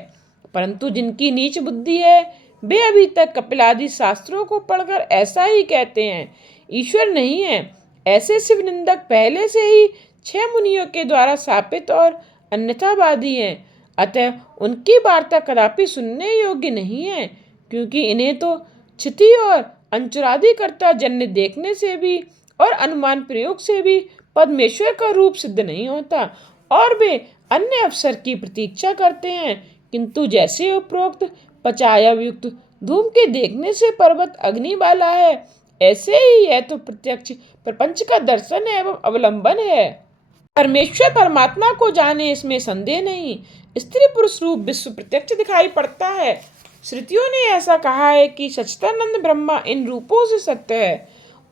परंतु जिनकी नीच बुद्धि है वे अभी तक कपिलादि शास्त्रों को पढ़कर ऐसा ही कहते हैं, ईश्वर नहीं है। ऐसे शिव निंदक पहले से ही 6 मुनियों के द्वारा शापित और अन्यथावादी हैं। अतः उनकी वार्ता कदापि सुनने योग्य नहीं है, क्योंकि इन्हें तो क्षिति और अंचुरादि कर्ता जन्य देखने से भी और अनुमान प्रयोग से भी परमेश्वर का रूप सिद्ध नहीं होता, और वे अन्य अवसर की प्रतीक्षा करते हैं। किंतु जैसे उपरोक्त पचाया युक्त धूम के देखने से पर्वत अग्नि वाला है, ऐसे ही यह तो प्रत्यक्ष प्रपंच का दर्शन एवं अवलंबन है। परमेश्वर परमात्मा को जाने इसमें संदेह नहीं। स्त्री पुरुष रूप विश्व प्रत्यक्ष दिखाई पड़ता है। श्रुतियों ने ऐसा कहा है कि सच्चिदानंद ब्रह्मा इन रूपों से सत्य है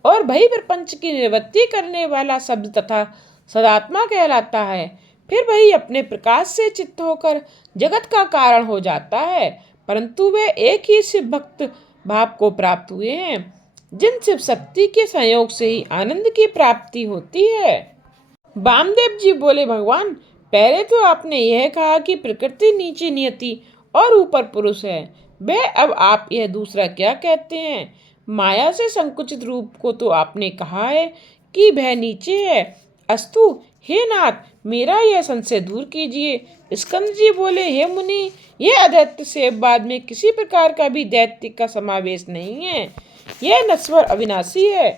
और वही प्रपंच की निवृत्ति करने वाला शब्द तथा सदात्मा कहलाता है। फिर वही अपने प्रकाश से चित्त होकर जगत का कारण हो जाता है, परंतु वे एक ही शिव भक्त भाव को प्राप्त हुए हैं, जिन शिव शक्ति के संयोग से ही आनंद की प्राप्ति होती है। वामदेव जी बोले, भगवान, पहले तो आपने यह कहा कि प्रकृति नीचे नियति और ऊपर पुरुष है। वह अब आप यह दूसरा क्या कहते हैं? माया से संकुचित रूप को तो आपने कहा है कि वह नीचे है। अस्तु, हे नाथ, मेरा यह संशय दूर कीजिए। स्कंद जी बोले, हे मुनि, यह अदैत्य सेववाद में किसी प्रकार का भी दैत्य का समावेश नहीं है। यह नश्वर अविनाशी है।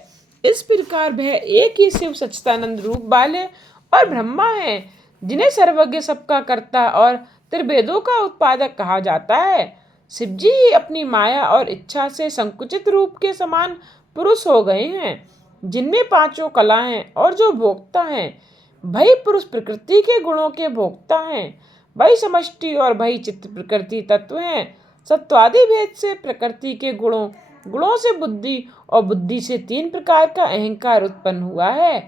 इस प्रकार वह एक ही शिव सच्चिदानंद रूप वाले और ब्रह्मा है, जिन्हें सर्वज्ञ, सबका कर्ता और त्रिवेदों का उत्पादक कहा जाता है। शिव जी ही अपनी माया और इच्छा से संकुचित रूप के समान पुरुष हो गए हैं, जिनमें 5 कला हैं और जो भोक्ता हैं। वही पुरुष प्रकृति के गुणों के भोक्ता हैं। वही समष्टि और वही चित्त प्रकृति तत्व हैं। सत्वादि भेद से प्रकृति के गुणों से बुद्धि और बुद्धि से 3 प्रकार का अहंकार उत्पन्न हुआ है।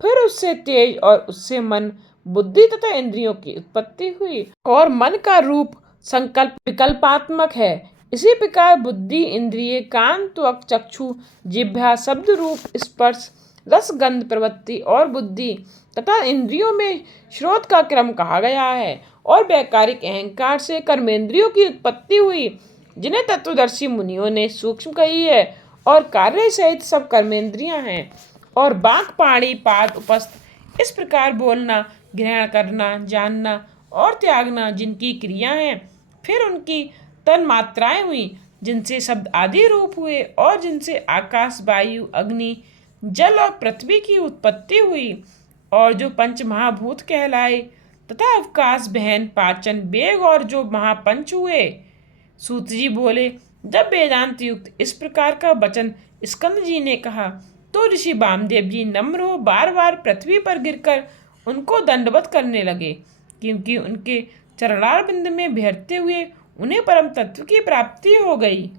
फिर उससे तेज और उससे मन, बुद्धि तथा इंद्रियों की उत्पत्ति हुई, और मन का रूप संकल्प विकल्पात्मक है। इसी प्रकार बुद्धि, इंद्रिय, कान, त्वक, चक्षु, जिह्वा, शब्द, रूप, स्पर्श, रस, गंध, प्रवृत्ति और बुद्धि तथा इंद्रियों में श्रोत का क्रम कहा गया है। और वैकारिक अहंकार से कर्मेंद्रियों की उत्पत्ति हुई, जिन्हें तत्वदर्शी मुनियों ने सूक्ष्म कही है, और कार्य सहित सब कर्मेंद्रियां हैं। और बांक, पाणी, पाद, उपस्थ, इस प्रकार बोलना, ग्रहण करना, जानना और त्यागना जिनकी क्रिया हैं। फिर उनकी तन मात्राएं हुई, जिनसे शब्द आदि रूप हुए, और जिनसे आकाश, वायु, अग्नि, जल और पृथ्वी की उत्पत्ति हुई, और जो 5 महाभूत कहलाए, तथा अवकाश, बहन, पाचन, वेग और जो महापंच हुए। सूत जी बोले, जब वेदांत युक्त इस प्रकार का वचन स्कंद जी ने कहा, तो ऋषि वामदेव जी नम्र हो बार बार पृथ्वी पर गिरकर उनको दंडवत करने लगे, क्योंकि उनके चरणारविंद में बिहरते हुए उन्हें परम तत्व की प्राप्ति हो गई।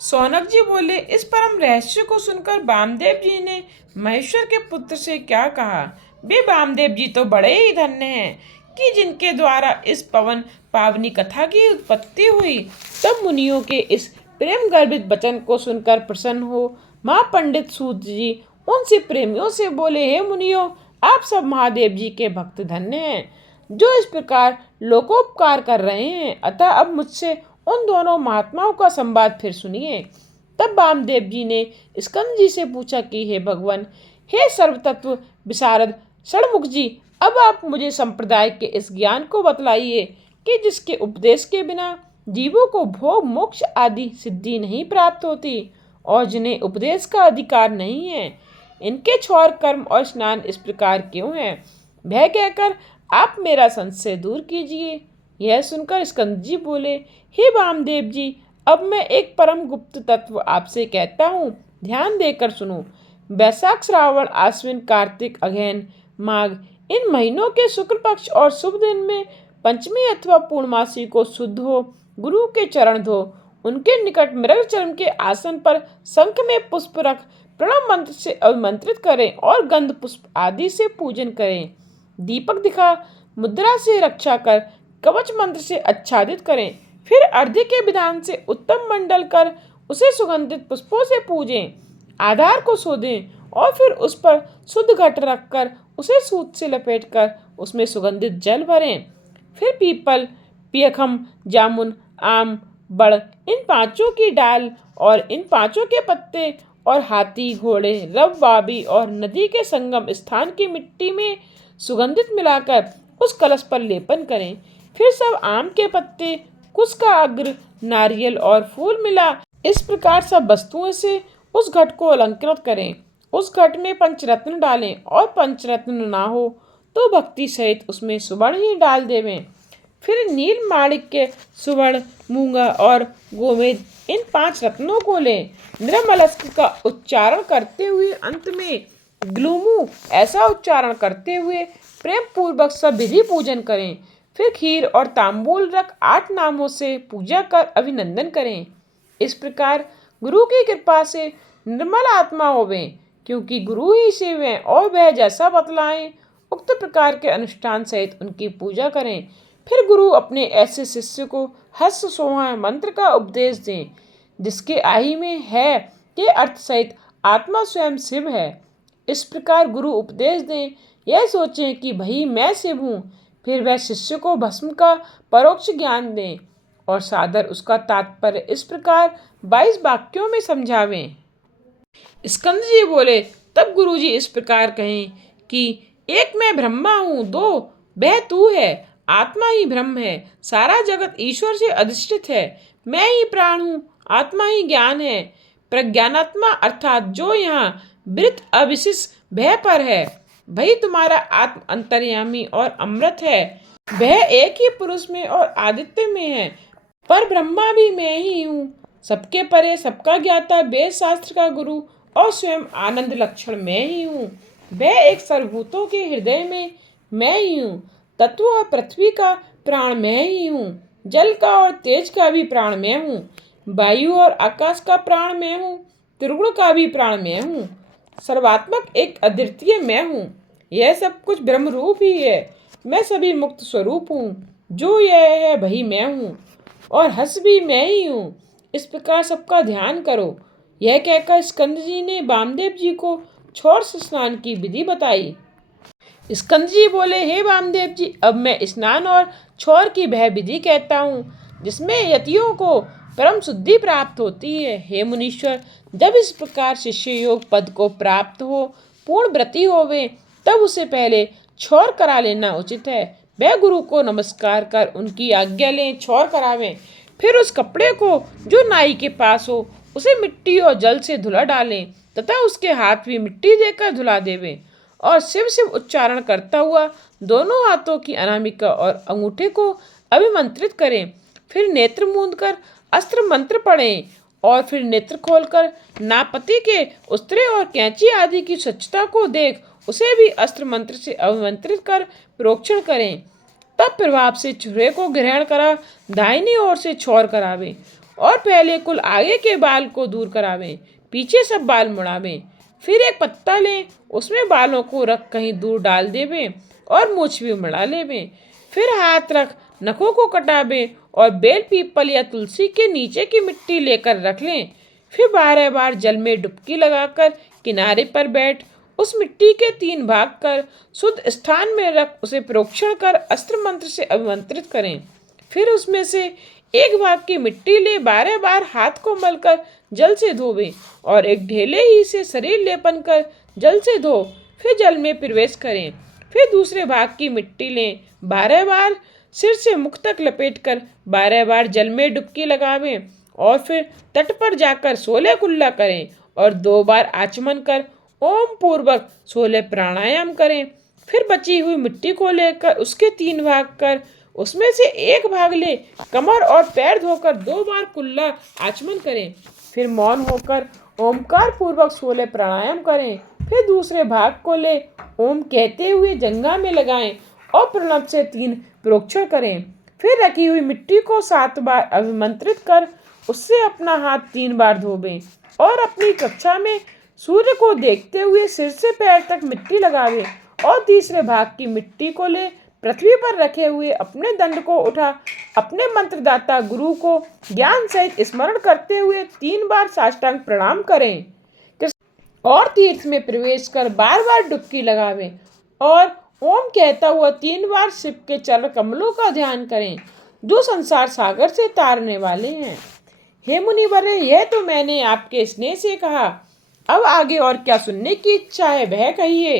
सौनक जी बोले, इस परम रहस्य को सुनकर वामदेव जी ने महेश्वर के पुत्र से क्या कहा? वे वामदेव जी तो बड़े ही धन्य हैं कि जिनके द्वारा इस पवन पावनी कथा की उत्पत्ति हुई। तब मुनियों के इस प्रेम गर्भित वचन को सुनकर प्रसन्न हो महापंडित सूत जी उनसे प्रेमियों से बोले, हे मुनियों, आप सब महादेव जी के भक्त धन्य हैं, जो इस प्रकार लोकोपकार कर रहे हैं। अतः अब मुझसे उन दोनों महात्माओं का संवाद फिर सुनिए। तब वामदेव जी ने स्कंद जी से पूछा कि हे भगवान, हे सर्वतत्व विशारद षणमुख जी, अब आप मुझे संप्रदाय के इस ज्ञान को बतलाइए कि जिसके उपदेश के बिना जीवों को भोग, मोक्ष आदि सिद्धि नहीं प्राप्त होती, और जिन्हें उपदेश का अधिकार नहीं है। इनके छौर, कर्म और स्नान इस प्रकार क्यों हैं? वह कहकर आप मेरा संशय दूर कीजिए। यह सुनकर स्कंद जी बोले, हे वामदेव जी, अब मैं एक परम गुप्त तत्व आपसे कहता हूँ, ध्यान देकर सुनो। वैशाख, श्रावण, आश्विन, कार्तिक, अगहन, माघ, इन महीनों के शुक्ल पक्ष और शुभ दिन में पंचमी अथवा पूर्णमासी को शुद्ध हो गुरु के चरण धो, उनके निकट मृग चरण के आसन पर शंख में पुष्प रख प्रणव मंत्र से अभिमंत्रित करें और गंध पुष्प आदि से पूजन करें। दीपक दिखा मुद्रा से रक्षा कर कवच मंत्र से आच्छादित करें। फिर अर्घ्य के विधान से उत्तम मंडल कर उसे सुगंधित पुष्पों से पूजें, आधार को सोधें और फिर उस पर शुद्ध घट रखकर उसे सूत से लपेटकर उसमें सुगंधित जल भरें। फिर पीपल, पियखम, जामुन, आम, बड़, इन पांचों की डाल और इन पांचों के पत्ते और हाथी, घोड़े, रव, बाबी और नदी के संगम स्थान की मिट्टी में सुगंधित मिलाकर उस कलश पर लेपन करें। फिर सब आम के पत्ते, कुश का अग्र, नारियल और फूल मिला इस प्रकार सब वस्तुओं से उस घट को अलंकृत करें। उस घट में पंचरत्न डालें और पंचरत्न ना हो तो भक्ति सहित उसमें सुवर्ण ही डाल देवें। फिर नील, माणिक्य, सुवर्ण, मूंगा और गोमेद, इन 5 रत्नों को लें। निर्मलस्क का उच्चारण करते हुए अंत में ग्लूमू ऐसा उच्चारण करते हुए प्रेम पूर्वक सब विधि पूजन करें। फिर खीर और तांबूल रख 8 नामों से पूजा कर अभिनंदन करें। इस प्रकार गुरु की कृपा से निर्मल आत्मा होवें, क्योंकि गुरु ही सेवें और वह जैसा बतलाएं उक्त प्रकार के अनुष्ठान सहित उनकी पूजा करें। फिर गुरु अपने ऐसे शिष्य को हस्त सोहा मंत्र का उपदेश दें, जिसके आही में है के अर्थ सहित आत्मा स्वयं शिव है। इस प्रकार गुरु उपदेश दें, यह सोचें कि भाई मैं शिव हूँ। फिर वह शिष्य को भस्म का परोक्ष ज्ञान दें और सादर उसका तात्पर्य इस प्रकार 22 वाक्यों में समझावें। स्कंद जी बोले, तब गुरुजी इस प्रकार कहें कि एक मैं ब्रह्मा हूँ, दो वह तू है, आत्मा ही ब्रह्म है, सारा जगत ईश्वर से अधिष्ठित है, मैं ही प्राण हूँ, आत्मा ही ज्ञान है, प्रज्ञानात्मा अर्थात जो यहाँ वृत्त अविशेष भय पर है, वही तुम्हारा आत्म अंतर्यामी और अमृत है। वह एक ही पुरुष में और आदित्य में है, पर ब्रह्मा भी मैं ही हूँ, सबके परे, सबका ज्ञाता, वेद शास्त्र का गुरु और स्वयं आनंद लक्षण मैं ही हूँ। वह एक सर्वभूतों के हृदय में मैं ही हूँ, तत्व और पृथ्वी का प्राण मैं ही हूँ, जल का और तेज का भी प्राण मैं हूँ, वायु और आकाश का प्राण मैं हूँ, त्रिगुण का भी प्राण मैं हूँ, सर्वात्मक एक अद्वितीय मैं हूँ। यह सब कुछ ब्रह्म रूप ही है, मैं सभी मुक्त स्वरूप हूँ, जो यह है वही मैं हूँ और हंस भी मैं ही हूँ। इस प्रकार सबका ध्यान करो। यह कहकर स्कंद जी ने वामदेव जी को छोर से स्नान की विधि बताई। स्कंद जी बोले, हे वामदेव जी, अब मैं स्नान और छोर की वह विधि कहता हूँ जिसमें यतियों को परम शुद्धि प्राप्त होती है। हे मुनीश्वर, जब इस प्रकार शिष्य योग पद को प्राप्त हो, पूर्ण व्रती होवे, तब उसे पहले छोर करा लेना उचित है। वह गुरु को नमस्कार कर उनकी आज्ञा लें, छोर करावें। फिर उस कपड़े को जो नाई के पास हो उसे मिट्टी और जल से धुला डालें तथा उसके हाथ भी मिट्टी देकर धुला देवें और शिव शिव उच्चारण करता हुआ दोनों हाथों की अनामिका और अंगूठे को अभिमंत्रित करें। फिर नेत्र मूंद कर अस्त्र मंत्र पढ़ें और फिर नेत्र खोलकर नापति के उस्तरे और कैंची आदि की स्वच्छता को देख उसे भी अस्त्र मंत्र से अभिमंत्रित कर प्रोक्षण करें। तब प्रभाव से छुरे को ग्रहण करा दाहिनी ओर से छोर करावे और पहले कुल आगे के बाल को दूर करावें, पीछे सब बाल मुड़ावें। फिर एक पत्ता लें, उसमें बालों को रख कहीं दूर डाल देवें और मूछ भी मुड़ा लेवें। फिर हाथ रख नखों को कटावें और बेल, पीपल या तुलसी के नीचे की मिट्टी लेकर रख लें। फिर 12 बार जल में डुबकी लगाकर किनारे पर बैठ उस मिट्टी के 3 भाग कर शुद्ध स्थान में रख उसे प्रोक्षण कर अस्त्र मंत्र से अभिमंत्रित करें। फिर उसमें से एक भाग की मिट्टी ले 12 बार हाथ को मलकर जल से धोवे और एक ढेले ही से शरीर लेपन कर जल से धो फिर जल में प्रवेश करें। फिर दूसरे भाग की मिट्टी लें, 12 बार सिर से मुख तक लपेट कर 12 बार जल में डुबकी लगावें और फिर तट पर जाकर 16 कुल्ला करें और 2 बार आचमन कर ओम पूर्वक 16 प्राणायाम करें। फिर बची हुई मिट्टी को लेकर उसके 3 भाग कर उसमें से एक भाग ले कमर और पैर धोकर 2 बार कुल्ला आचमन करें। फिर मौन होकर ओमकार पूर्वक 16 प्राणायाम करें। फिर दूसरे भाग को ले ओम कहते हुए जंघा में लगाएं और प्रणव से 3 प्रोक्षण करें। फिर रखी हुई मिट्टी को 7 बार अभिमंत्रित कर उससे अपना हाथ 3 बार धोवें और अपनी कक्षा में सूर्य को देखते हुए सिर से पैर तक मिट्टी लगावे और तीसरे भाग की मिट्टी को ले पृथ्वी पर रखे हुए अपने दंड को उठा अपने मंत्रदाता गुरु को ज्ञान सहित स्मरण करते हुए 3 बार साष्टांग प्रणाम करें और तीर्थ में प्रवेश कर बार बार डुबकी लगावें और ओम कहता हुआ 3 बार शिव के चरण कमलों का ध्यान करें जो संसार सागर से तारने वाले हैं। हे मुनिवरे, यह तो मैंने आपके स्नेह से कहा, अब आगे और क्या सुनने की इच्छा है वह कहिए।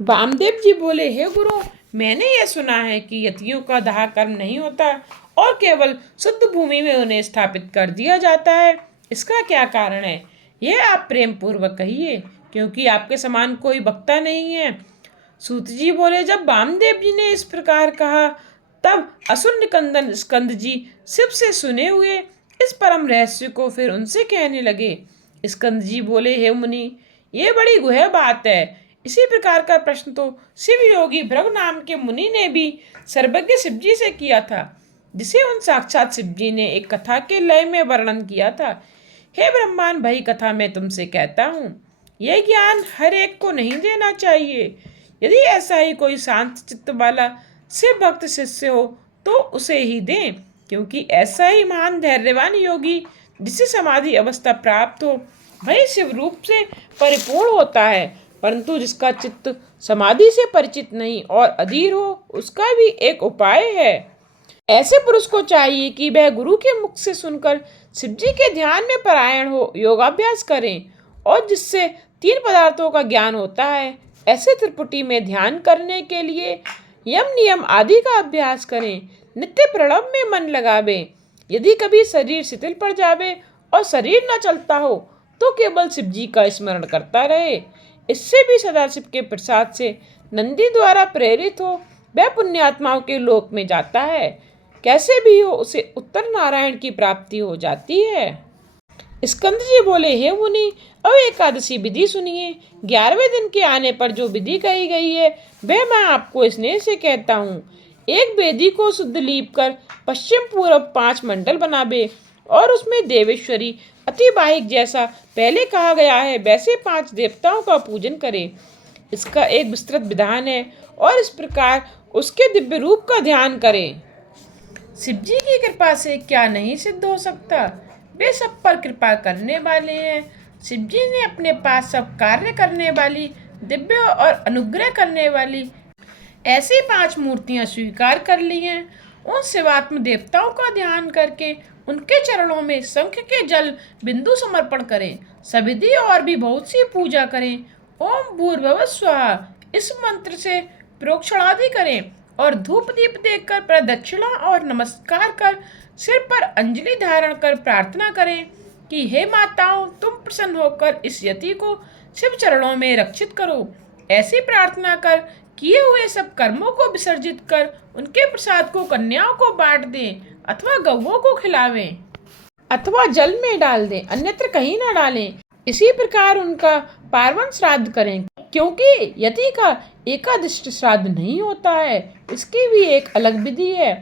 वामदेव जी बोले, हे गुरु, मैंने यह सुना है कि यतियों का दाह कर्म नहीं होता और केवल शुद्ध भूमि में उन्हें स्थापित कर दिया जाता है। इसका क्या कारण है, यह आप प्रेम पूर्वक कहिए, क्योंकि आपके समान कोई वक्ता नहीं है। सूत जी बोले, जब वामदेव जी ने इस प्रकार कहा तब असुर निकंदन स्कंद जी शिव से सुने हुए इस परम रहस्य को फिर उनसे कहने लगे। स्कंद जी बोले, हे मुनि, ये बड़ी गुह्य बात है। इसी प्रकार का प्रश्न तो शिव योगी भृगु नाम के मुनि ने भी सर्वज्ञ शिव जी से किया था, जिसे उन साक्षात शिव जी ने एक कथा के लय में वर्णन किया था। हे ब्रह्मांड, भई कथा मैं तुमसे कहता हूँ, यह ज्ञान हर एक को नहीं देना चाहिए। यदि ऐसा ही कोई शांत चित्त वाला शिव भक्त शिष्य हो तो उसे ही दें, क्योंकि ऐसा ही महान धैर्यवान योगी जिसे समाधि अवस्था प्राप्त हो वही शिव रूप से परिपूर्ण होता है, परंतु जिसका चित्त समाधि से परिचित नहीं और अधीर हो उसका भी एक उपाय है। ऐसे पुरुष को चाहिए कि वह गुरु के मुख से सुनकर शिव जी के ध्यान में परायण हो योगाभ्यास करें, और जिससे 3 पदार्थों का ज्ञान होता है ऐसे त्रिपुटी में ध्यान करने के लिए यम नियम आदि का अभ्यास करें। नित्य प्रणव में मन लगावे। यदि कभी शरीर शिथिल पड़ जावे और शरीर न चलता हो तो केवल शिव जी का स्मरण करता रहे। इससे भी सदाशिव के प्रसाद से नंदी द्वारा प्रेरित हो वह पुण्यात्माओं के लोक में जाता है। कैसे भी हो उसे उत्तर नारायण की प्राप्ति हो जाती है। स्कंद जी बोले, हे मुनि, अब एकादशी विधि सुनिए। 11वें दिन के आने पर जो विधि कही गई है वह मैं आपको स्नेह से कहता हूँ। एक वेदी को शुद्ध लीप कर पश्चिम पूर्व 5 मंडल बनावे और उसमें देवेश्वरी अतिवाहिक जैसा पहले कहा गया है वैसे 5 देवताओं का पूजन करें। इसका एक विस्तृत विधान है और इस प्रकार उसके दिव्य रूप का ध्यान करें। शिव जी की कृपा से क्या नहीं सिद्ध हो सकता, वे सब पर कृपा करने वाले हैं। शिव जी ने अपने पास सब कार्य करने वाली, दिव्य और अनुग्रह करने वाली ऐसी 5 मूर्तियां स्वीकार कर ली हैं। उन शिवात्म देवताओं का ध्यान करके उनके चरणों में शंख के जल बिंदु समर्पण करें। सविधि और भी बहुत सी पूजा करें। ओम भूर्भुवः स्वाहा इस मंत्र से प्रोक्षणादि करें और धूप दीप देखकर प्रदक्षिणा और नमस्कार कर सिर पर अंजलि धारण कर प्रार्थना करें कि हे माताओं, तुम प्रसन्न होकर इस यति को शिव चरणों में रक्षित करो। ऐसी प्रार्थना कर किए हुए सब कर्मों को विसर्जित कर उनके प्रसाद को कन्याओं को बांट दें अथवा गौओं को खिलावें अथवा जल में डाल दें, अन्यत्र कहीं न डालें। इसी प्रकार उनका पार्वन श्राद्ध करें, क्योंकि यति का एकादिष्ट श्राद्ध नहीं होता है, इसकी भी एक अलग विधि है।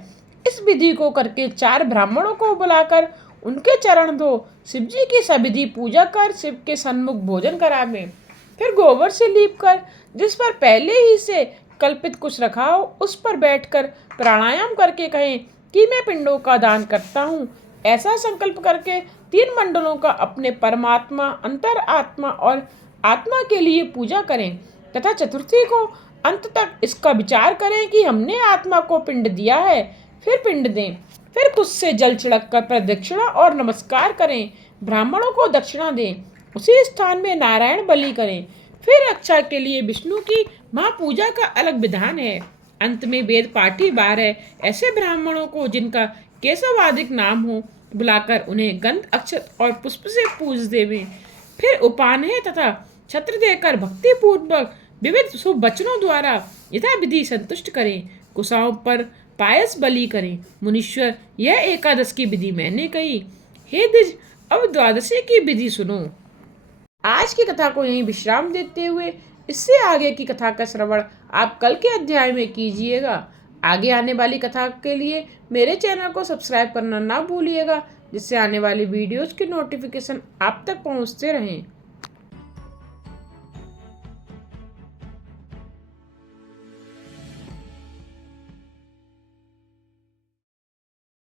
इस विधि को करके 4 ब्राह्मणों को बुलाकर उनके चरण धो शिव जी की सविधि पूजा कर शिव के सन्मुख भोजन करावें। फिर गोबर से लीप कर जिस पर पहले ही से कल्पित कुछ रखा हो उस पर बैठकर प्राणायाम करके कहें कि मैं पिंडों का दान करता हूँ। ऐसा संकल्प करके 3 मंडलों का अपने परमात्मा, अंतर आत्मा और आत्मा के लिए पूजा करें तथा चतुर्थी को अंत तक इसका विचार करें कि हमने आत्मा को पिंड दिया है, फिर पिंड दें। फिर कुछ से जल छिड़क कर प्रदक्षिणा और नमस्कार करें। ब्राह्मणों को दक्षिणा दें। उसी स्थान में नारायण बलि करें। फिर रक्षा के लिए विष्णु की महापूजा का अलग विधान है। अंत में वेद पाठी 12 ऐसे ब्राह्मणों को जिनका केशवादिक नाम हो बुलाकर उन्हें गंध अक्षत और पुष्प से पूज देवें। फिर उपान्हे तथा छत्र देकर भक्ति पूर्वक विविध शुभ वचनों द्वारा यथा विधि संतुष्ट करें। कुशाओं पर पायस बलि करें। मुनीश्वर, यह एकादश की विधि मैंने कही। हे द्विज, अब द्वादशी की विधि सुनो। आज की कथा को यहीं विश्राम देते हुए इससे आगे की कथा का श्रवण आप कल के अध्याय में कीजिएगा। आगे आने वाली कथा के लिए मेरे चैनल को सब्सक्राइब करना ना भूलिएगा, जिससे आने वाली वीडियोज़ के नोटिफिकेशन आप तक पहुंचते रहें।